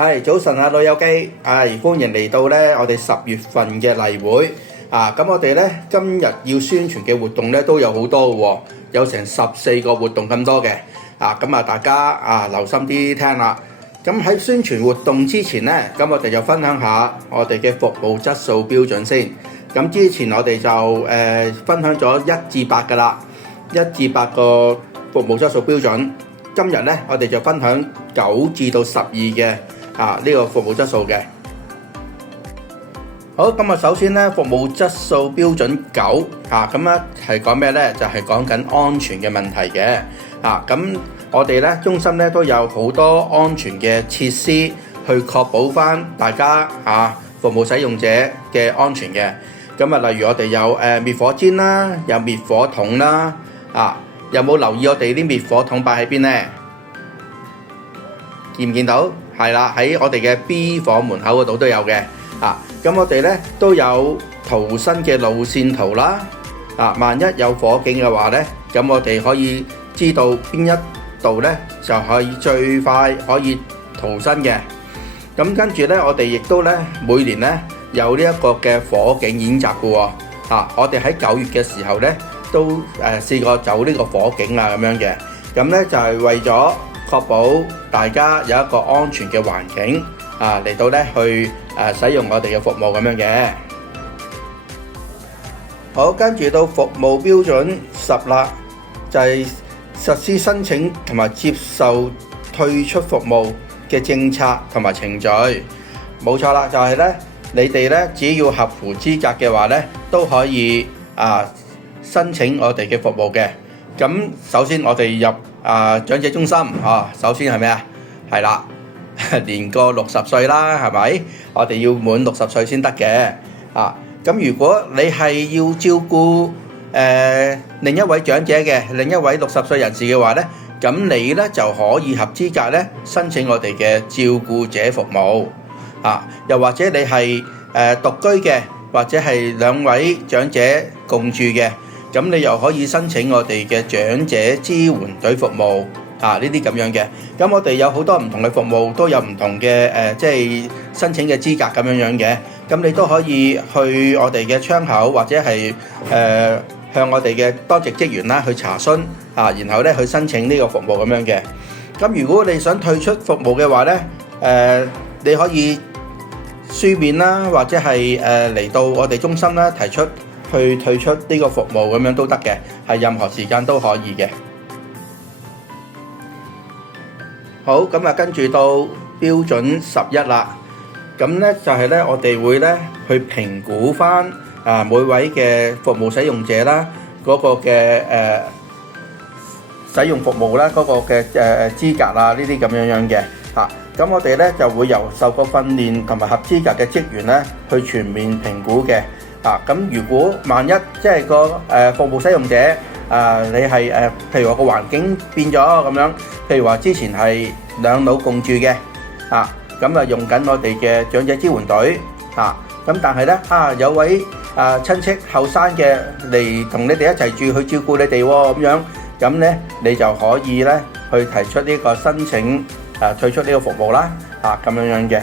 係早晨啊，老友記，歡迎嚟到咧我哋10月份嘅例會咁我哋咧今日要宣傳嘅活動咧都有好多嘅喎，有成14個活動咁多嘅咁大家留心啲聽啦。咁喺宣傳活動之前咧，咁我哋就分享下我哋嘅服務質素標準先。咁之前我哋就分享咗1至8㗎啦，1至8個服務質素標準。今日咧我哋就分享9至到12嘅呢個服務質素嘅。好，咁首先咧服務質素標準9咁咧係講咩咧？就係講緊安全嘅問題嘅。咁我哋咧中心咧都有好多安全嘅設施去確保翻大家服務使用者嘅安全嘅。咁例如我哋有滅火氈啦，有滅火筒啦。有冇留意我哋啲滅火筒擺喺邊呢？見唔見到？係啦，喺我哋嘅 B 房門口嗰度都有嘅。咁我哋咧都有逃生嘅路線圖啦。萬一有火警嘅話咧，咁我哋可以知道邊一度咧就可以最快可以逃生嘅。咁跟住咧，我哋亦都咧每年咧有呢一個嘅火警演習嘅喎。我哋喺9月嘅時候咧都試過走呢個火警咁樣嘅。咁咧就係為咗確保大家有一個安全嘅環境嚟到咧去使用我哋嘅服務咁樣嘅。好，跟住到服務標準10啦，就係實施申請同埋接受退出服務嘅政策同埋程序。冇錯啦，就係咧你哋咧只要合乎資格嘅話咧，都可以申請我哋嘅服務嘅。咁首先我哋入長者中心首先係咩啊？係啦，年過60歲啦，係咪？我哋要滿60歲先得嘅。咁如果你係要照顧另一位長者嘅，另一位60歲人士嘅話咧，咁你咧就可以合資格咧申請我哋嘅照顧者服務。又或者你係獨居嘅，或者係2位長者共住嘅，咁你又可以申請我哋嘅長者支援隊服務呢啲咁樣嘅。咁我哋有好多唔同嘅服務，都有唔同嘅即係申請嘅資格咁樣嘅。咁你都可以去我哋嘅窗口，或者係向我哋嘅當值職員啦去查詢然後咧去申請呢個服務咁樣嘅。咁如果你想退出服務嘅話咧，你可以書面啦，或者係嚟到我哋中心啦提出去退出呢個服務咁樣都得嘅，係任何時間都可以嘅。好，咁跟住到標準11啦。咁咧就係咧，我哋會咧去評估翻每位嘅服務使用者啦，嗰個嘅使用服務啦，嗰個嘅資格呢啲咁樣嘅。咁我哋咧就會由受過訓練同埋合資格嘅職員咧去全面評估嘅。咁如果萬一即係個服務使用者你係譬如話個環境變咗咁樣，譬如話之前係2老共住嘅咁用緊我哋嘅長者支援隊咁但係咧有位親戚後生嘅嚟同你哋一齊住去照顧你哋喎咁樣，咁咧你就可以咧去提出呢個申請退出呢個服務啦咁樣嘅。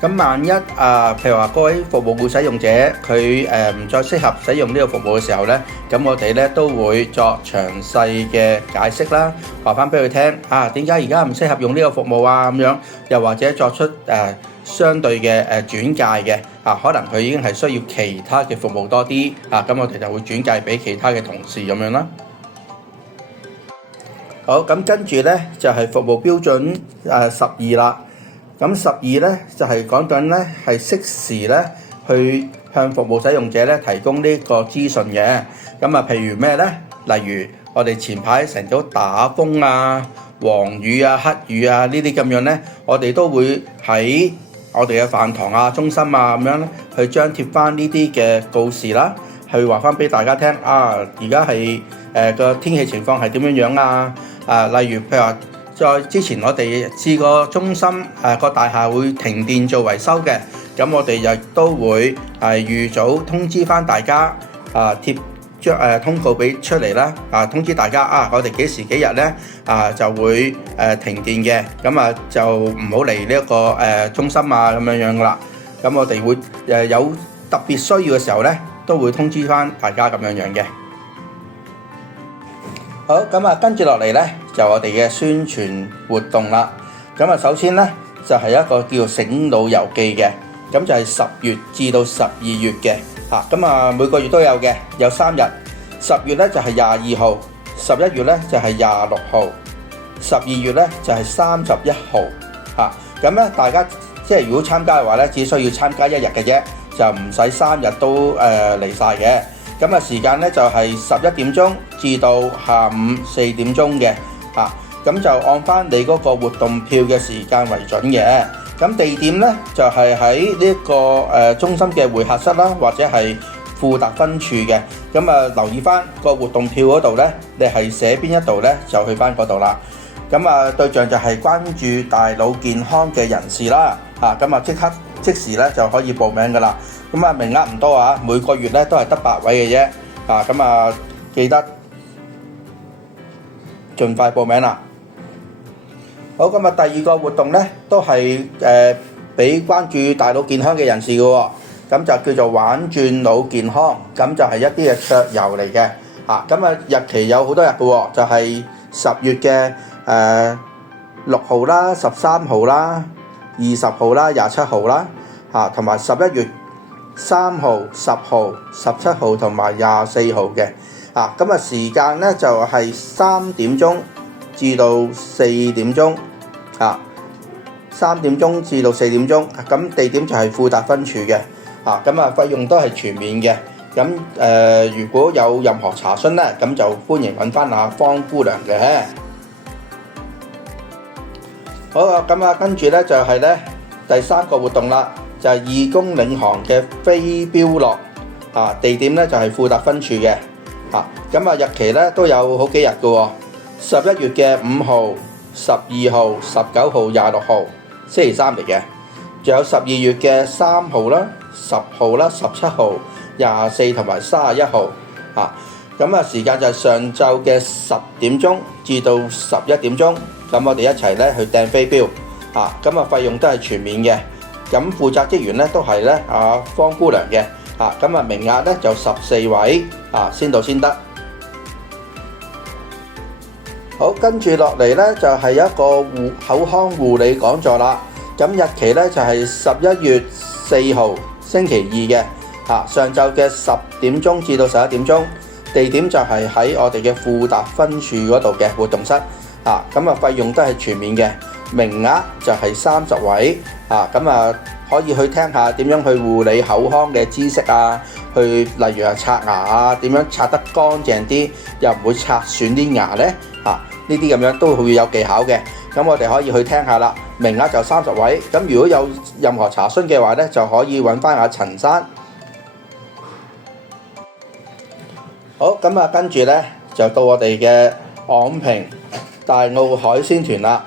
咁萬一譬如話嗰位服務使用者佢唔再適合使用呢個服務嘅時候咧，咁我哋咧都會作詳細嘅解釋啦，話翻俾佢聽點解而家唔適合用呢個服務咁樣，又或者作出相對嘅轉介嘅可能佢已經係需要其他嘅服務多啲咁我哋就會轉介俾其他嘅同事咁樣啦。好，咁跟住咧就係服務標準12啦。咁12咧就係講緊咧係適時咧去向服務使用者咧提供呢個資訊嘅。咁譬如咩咧？例如我哋前排成日打風黃雨黑雨呢啲咁樣咧，我哋都會喺我哋嘅飯堂中心咁樣咧去張貼翻呢啲嘅告示啦，去話翻俾大家聽而家係個天氣情況係點樣例如譬如話在之前我哋試過中心個大廈會停電做維修嘅，咁我哋亦都會預早通知翻大家貼將通告俾出嚟啦，通知大家我哋幾時幾日咧就會停電嘅，咁就唔好嚟呢一個中心咁樣噶啦。咁我哋會有特別需要嘅時候咧，都會通知翻大家咁樣嘅。好，咁跟住落嚟咧就我哋嘅宣傳活動啦。咁首先咧就係一個叫做醒腦遊記嘅，咁就係10月至到12月嘅。咁每個月都有嘅，有3日。10月咧就係22號，11月咧就係26號，12月咧就係31號。咁咧大家即係如果參加嘅話咧，只需要參加1日嘅啫，就唔使3日都嚟晒嘅。咁時間咧就係11點鐘至到下午4點鐘嘅。咁就按翻你嗰個活動票嘅時間為準嘅。咁地點咧就係喺呢個中心嘅會客室啦，或者係富達分處嘅。咁留意翻個活動票嗰度咧，你係寫邊一度咧，就去翻嗰度啦。咁對象就係關注大腦健康嘅人士啦。咁即時咧就可以報名噶啦。咁名額唔多啊，每個月咧都係得8位嘅啫。咁記得盡快報名啦。好，咁第二個活動咧都係俾關注大腦健康嘅人士嘅喎，咁就叫做玩轉腦健康，咁就係一啲嘅桌遊嚟嘅。咁日期有好多日嘅喎，就係10月嘅6號啦、13號啦、20號啦、27號啦，同埋11月3號、10號、17號同埋24號嘅。咁時間咧就係3點鐘至到4點鐘，3點鐘至到4點鐘。咁地點就係富達分處嘅。咁費用都係全免嘅。咁如果有任何查詢咧，咁就歡迎揾翻阿方姑娘嘅。好啊，咁跟住咧就係咧第3個活動啦，就係義工領航嘅飛鏢樂。地點咧就係富達分處嘅。咁日期咧都有好幾日嘅喎。11月嘅5號、12號、19號、26號，星期三嚟嘅。仲有12月嘅3號啦、10號啦、17號、24同埋31號。咁時間就係上晝嘅10點鐘至到11點鐘。咁我哋一齊咧去掟飛鏢。咁費用都係全免嘅。咁負責職員咧都係咧方姑娘嘅。咁名額咧就14位。先到先得。好，跟住落嚟咧就係一個口腔護理講座啦。咁日期咧就係11月4號星期二嘅。上晝嘅10點鐘至到11點鐘。地點就係喺我哋嘅富達分處嗰度嘅活動室。咁費用都係全免嘅。名額就係30位。咁可以去聽下點樣去護理口腔嘅知識去例如刷牙點樣刷得乾淨啲，又唔會刷損啲牙咧。呢啲咁樣都會有技巧嘅。咁我哋可以去聽下啦。名額就30位。咁如果有任何查詢嘅話咧，就可以揾翻阿陳生。好，咁跟住咧就到我哋嘅昂坪大澳海鮮團啦。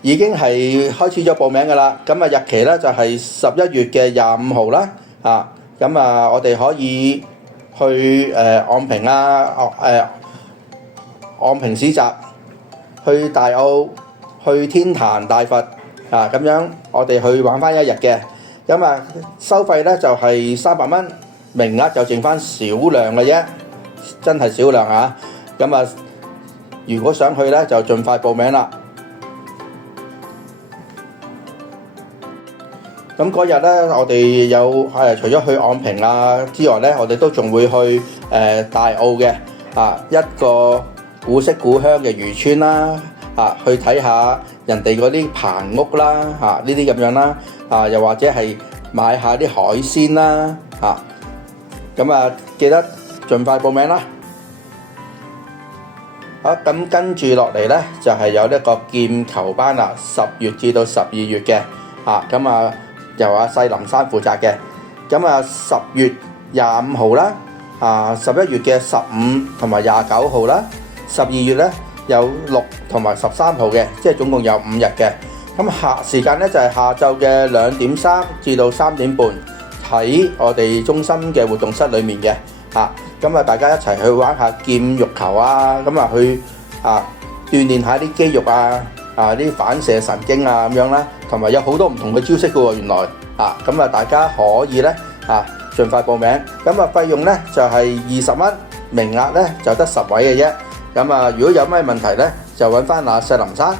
已經係開始咗報名㗎啦。咁日期咧就係11月嘅25號啦。咁我哋可以去昂坪昂坪市集，去大澳，去天壇大佛。咁樣我哋去玩翻1日嘅。咁收費咧就係300蚊，名額就剩翻少量嘅啫，真係少量。咁如果想去咧就盡快報名啦。咁嗰日咧，我哋有除咗去昂坪之外咧，我哋都仲會去大澳嘅一個古色古香嘅漁村啦。去睇下人哋嗰啲棚屋啦，呢啲咁樣啦。又或者係買下啲海鮮啦。咁記得盡快報名啦。好，咁跟住落嚟咧，就係有呢個劍球班啦，10月至到12月嘅。咁由阿細林山負責嘅。咁10月25號啦，11月嘅15同埋29號啦，12月咧有6同埋13號嘅，即係總共有5日嘅。咁時間咧就係下晝嘅2點3至到3點半，喺我哋中心嘅活動室裡面嘅。咁啊大家一齊去玩下劍玉球啊，咁啊去鍛鍊下啲肌肉啲反射神經咁樣啦，同埋有好多唔同嘅招式嘅喎，原來咁大家可以咧盡快報名。咁費用咧就係20蚊，名額咧就得10位嘅啫。咁如果有咩問題咧，就揾翻細林山。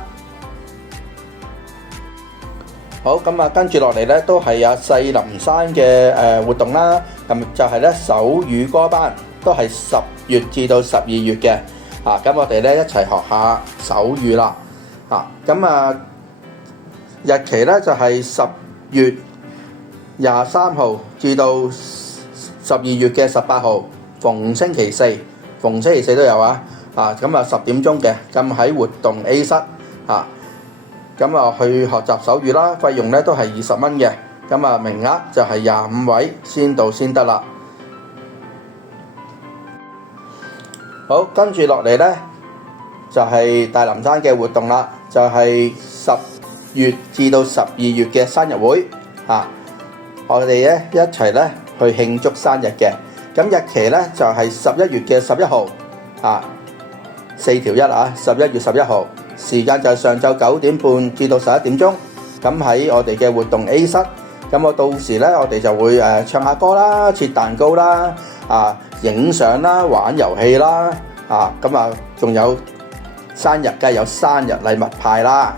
好，咁跟住落嚟咧都係細林山嘅活動啦。咁就係咧手語歌班，都係10月至到12月嘅。咁我哋咧一齊學下手語啦。咁日期咧就係10月23號至到12月嘅18號，逢星期四都有咁10點鐘嘅，咁喺活動 A 室咁去學習手語啦，費用咧都係20蚊嘅，咁名額就係25位，先到先得啦。好，跟住落嚟咧就係大林山嘅活動啦，就係10月至到12月嘅生日會我哋咧一齊咧去慶祝生日嘅。咁日期咧就係11月嘅11號4條111月11號，時間就係上晝9點半至到11點鐘。咁喺我哋嘅活動 A 室，咁到時咧我哋就會唱下歌啦、切蛋糕啦、影相啦、玩遊戲啦仲有生日梗係有生日禮物派啦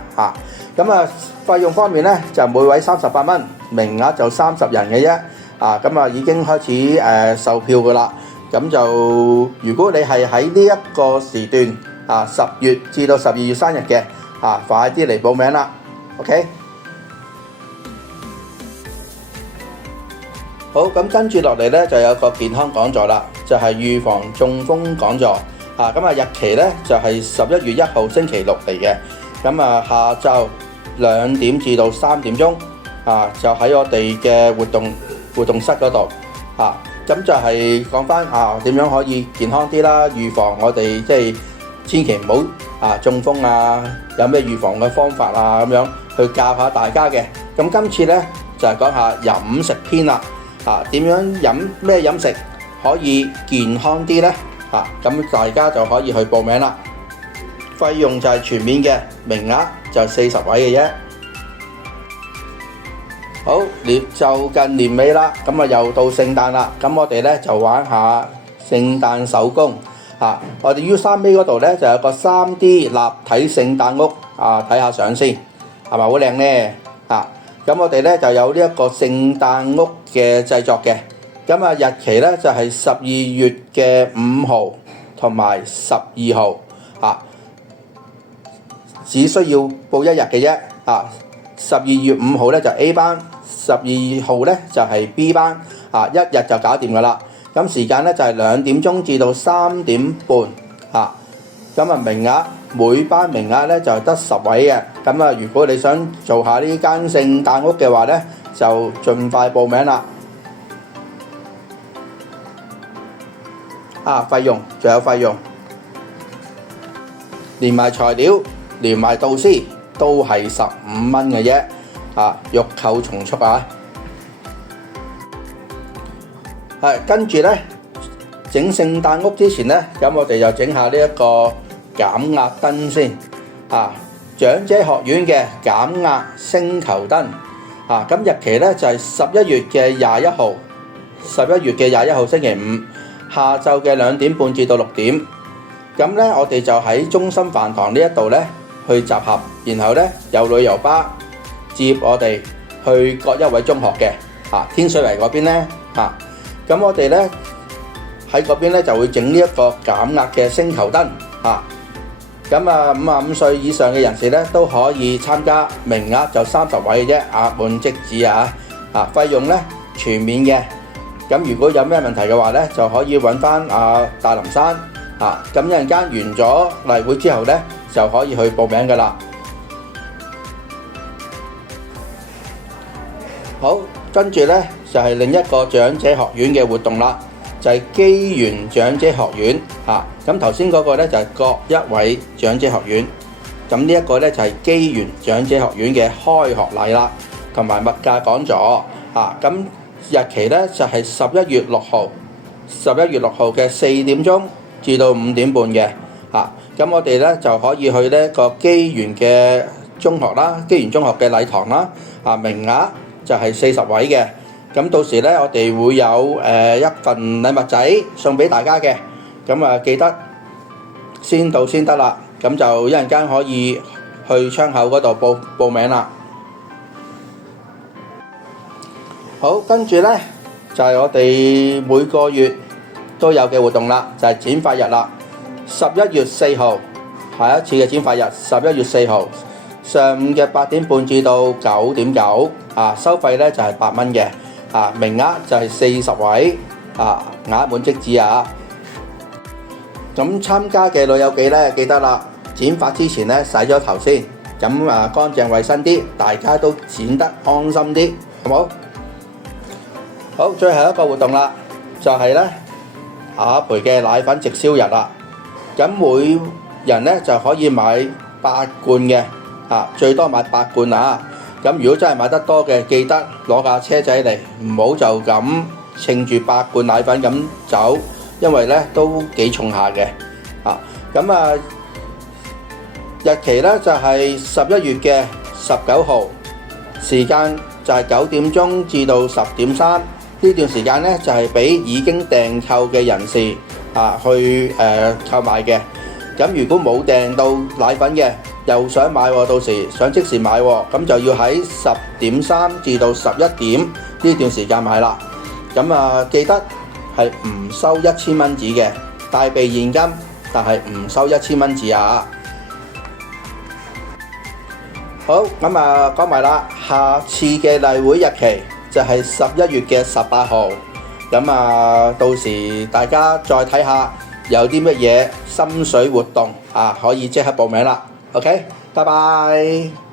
費用方面咧就每位38蚊，名額就30人嘅啫已經開始售票噶啦。咁就如果你係喺呢一個時段10月至到12月生日嘅快啲嚟報名啦。 OK， 好，咁跟住落嚟咧就有個健康講座啦，就係預防中風講座日期咧就係11月1號星期六嚟嘅。咁下晝2點至到3點鐘就喺我哋嘅活動室嗰度咁就係講翻點樣可以健康啲啦，預防我哋即係千祈唔好中風有咩預防嘅方法咁樣去教下大家嘅。咁今次咧就係講下飲食篇啦點樣飲咩飲食可以健康啲咧咁大家就可以去報名啦。費用就係全面嘅，名額就40位嘅啫。好，就近年尾啦，咁又到聖誕啦，咁我哋咧就玩下聖誕手工我哋 U3A 嗰度咧就有個 3D 立體聖誕屋睇下相先，係咪好靚咧咁我哋咧就有呢一個聖誕屋嘅製作嘅。咁日期咧就係12月嘅5號同埋12號只需要報1日嘅啫12月5號咧就 A 班，12號咧就係 B 班1日就搞掂噶啦。咁時間咧就係2點鐘至到3點半咁名額每班名額咧就得10位嘅。咁如果你想做下呢間聖誕屋嘅話咧，就盡快報名啦。費用仲有費用，連埋材料連埋導師都係15蚊嘅啫欲購從速跟住咧整聖誕屋之前咧，咁我哋就整下呢一個減壓燈先長者學院嘅減壓星球燈咁日期咧就係11月嘅21號，11月嘅21號星期五下晝嘅2點半至到6點。咁咧我哋就喺中心飯堂呢一度咧去集合，然後咧有旅遊巴接我哋去各一位中學嘅天水圍嗰邊咧咁我哋咧喺嗰邊咧就會整呢一個減壓嘅星球燈咁55歲以上嘅人士咧都可以參加，名額就30位嘅啫，額滿即止費用咧全面嘅。咁如果有咩問題嘅話咧，就可以揾翻大林山咁一陣間完咗例會之後咧，就可以去報名噶啦。好，跟住咧就係另一個長者學院嘅活動啦，就係機緣長者學院咁頭先嗰個咧就係各一位長者學院，咁呢一個咧就係機緣長者學院嘅開學禮啦，同埋物價講座咁日期咧就係11月6號11月6號嘅4點鐘至到5點半嘅嚇。咁我哋咧就可以去呢個基園嘅中學啦，基園中學嘅禮堂啦。名額就係40位嘅。咁到時咧，我哋會有一份禮物仔送俾大家嘅。咁記得先到先得啦。咁就一陣間可以去窗口嗰度報名啦。好，跟住咧就係我哋每個月都有嘅活動啦，就係剪髮日啦。11月4號，下一次嘅剪髮日，11月4號上午嘅8點半至到9點9，收費咧就係8蚊嘅，名額就係40位，額滿即止啊！咁參加嘅老友記咧，記得啦，剪髮之前咧洗咗頭先，咁乾淨衞生啲，大家都剪得安心啲，好冇？好，最後一個活動啦，就係咧阿培嘅奶粉直銷日啦。咁每人咧就可以買8罐嘅，最多買8罐啊！咁如果真係買得多嘅，記得攞架車仔嚟，唔好就咁稱住8罐奶粉咁走，因為咧都幾重下嘅。日期咧就係11月嘅19號，時間就係9點鐘至到10點3，呢段時間咧就係俾已經訂購嘅人士去購買嘅。咁如果冇訂到奶粉嘅，又想買喎，到時想即時買喎，咁就要喺10點3至到11點呢段時間買啦。咁記得係唔收1000蚊紙嘅，帶備現金，但係唔收1000蚊紙啊！好，咁講埋啦，下次嘅例會日期就係11月嘅18號。咁到時大家再睇下有啲乜嘢心水活動可以即刻報名啦。OK，拜拜。